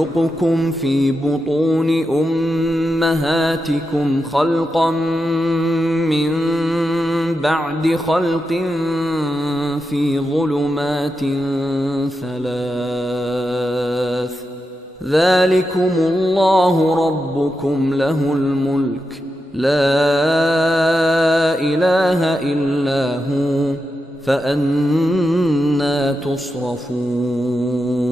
يخلقكم في بطون أمهاتكم خلقا من بعد خلق في ظلمات 3 ذلكم الله ربكم له الملك لا إله إلا هو فأنى تصرفون